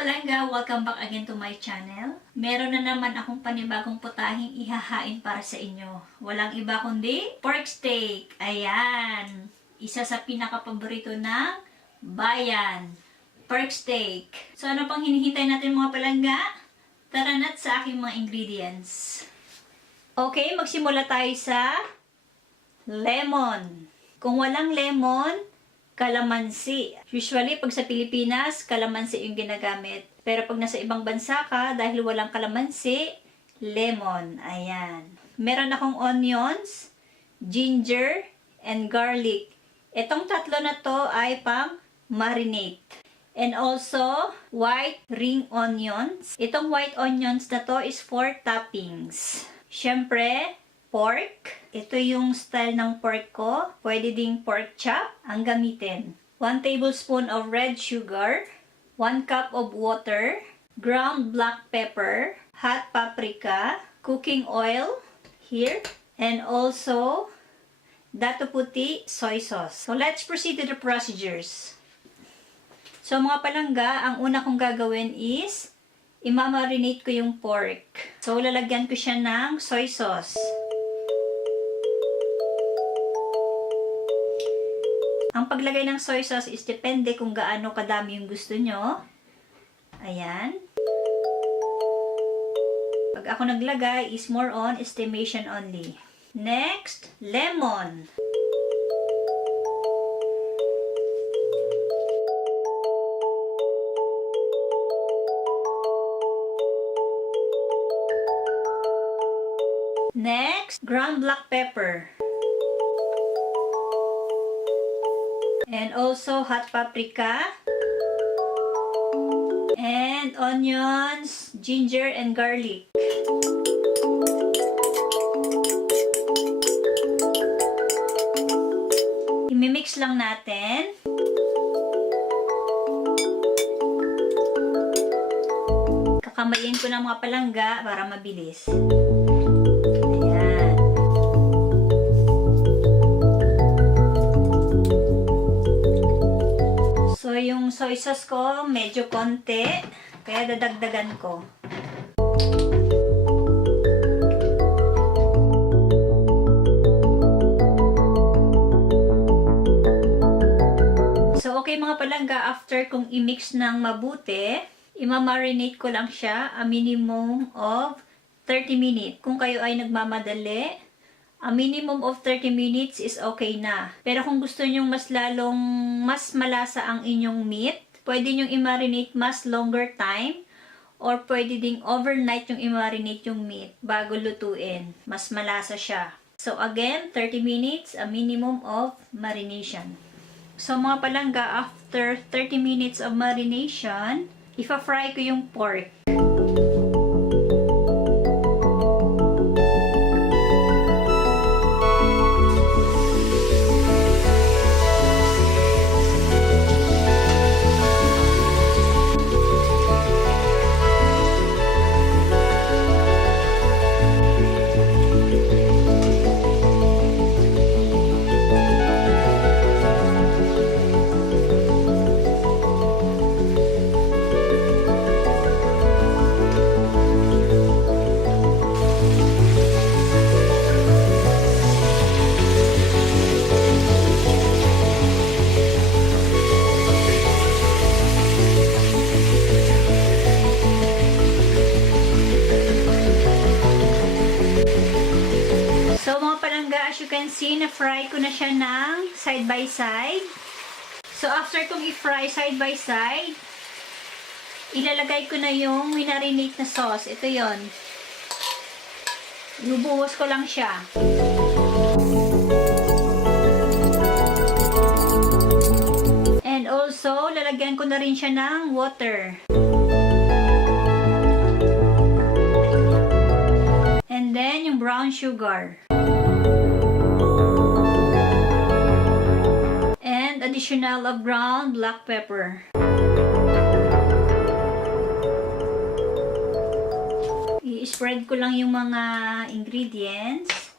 palangga, welcome back again to my channel. Meron na naman akong panibagong putahing ihahain para sa inyo. Walang iba kundi pork steak. Ayan, isa sa pinaka-paborito ng bayan, pork steak. So ano pang hinihintay natin mga palangga? Tara na't sa aking mga ingredients. Okay, magsimula tayo sa lemon. Kung walang lemon, kalamansi. Usually, pag sa Pilipinas, kalamansi yung ginagamit. Pero pag nasa ibang bansa ka, dahil walang kalamansi, lemon. Ayan. Meron akong onions, ginger, and garlic. Itong tatlo na to ay pang marinate. And also, white ring onions. Itong white onions na to is for toppings. Siyempre, pork. Ito yung style ng pork ko. Pwede ding pork chop ang gamitin. 1 tablespoon of red sugar, 1 cup of water, ground black pepper, hot paprika, cooking oil here, and also dato puti soy sauce. So let's proceed to the procedures. So mga palangga, ang una kong gagawin is imamarinate ko yung pork. So lalagyan ko siya ng soy sauce. Ang paglagay ng soy sauce is depende kung gaano kadami yung gusto nyo. Ayan. Pag ako naglagay is more on estimation only. Next, lemon. Next, ground black pepper. And also hot paprika. And onions, ginger, and garlic. Imimix lang natin. Kakamayin ko ng mga palangga para mabilis. So, yung soy sauce ko, medyo konti. Kaya dadagdagan ko. So, okay mga palangga, after kong i-mix ng mabuti, imamarinate ko lang siya a minimum of 30 minutes. Kung kayo ay nagmamadali, a minimum of 30 minutes is okay na. Pero kung gusto nyo mas malasa ang inyong meat, pwede nyo i-marinate mas longer time or pwede ding overnight yung i-marinate yung meat bago lutuin. Mas malasa siya. So again, 30 minutes, a minimum of marination. So mga palangga, after 30 minutes of marination, ipa-fry ko yung pork. As you can see, na-fry ko na siya ng side by side. So, after kong i-fry side by side, ilalagay ko na yung minarinate na sauce. Ito yon. Ibubuhos ko lang siya. And also, lalagyan ko na rin siya ng water. And then, yung brown sugar. Additional of ground black pepper. I-spread ko lang yung mga ingredients.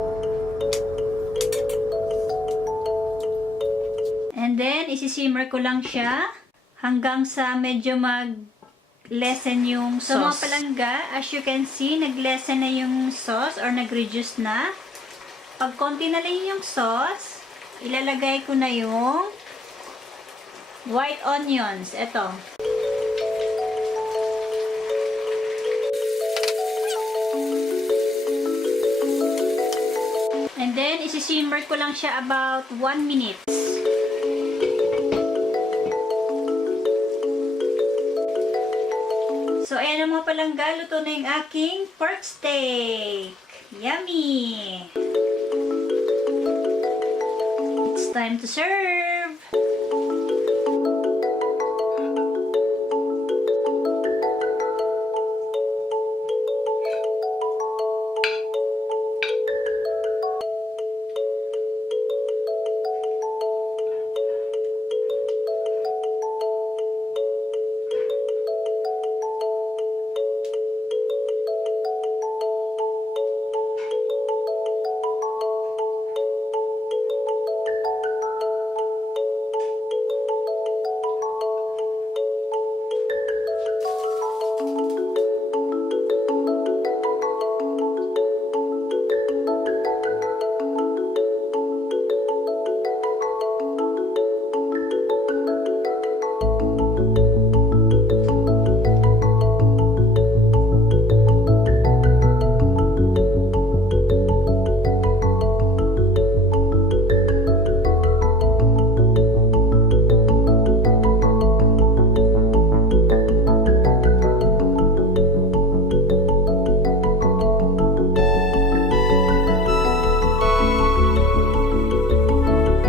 And then, isi-simmer ko lang siya hanggang sa medyo nag-lessen yung sauce. So, mga palangga, as you can see, nag-lessen na yung sauce or nag-reduce na. Pag konti na lang yung sauce, ilalagay ko na yung white onions. Ito. And then, isi-simmer ko lang siya about 1 minute. So, ayan ang mga palangga. Luto na yung aking pork steak. Yummy! It's time to serve!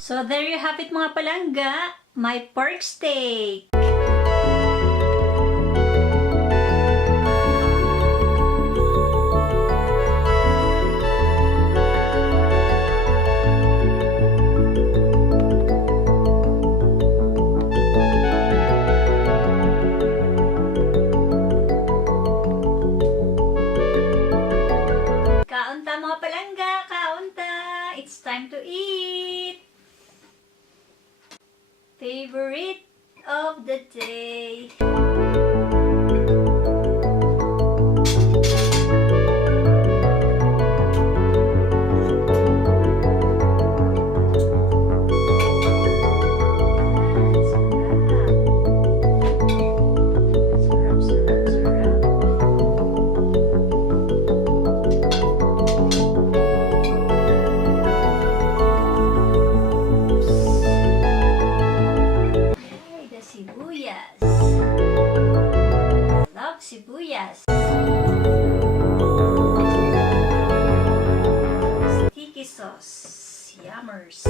So, there you have it mga palangga, my pork steak. Kaunta mga palangga, kaunta. It's time to eat. Favorite of the day. Sibuyas. Sticky sauce. Yummers.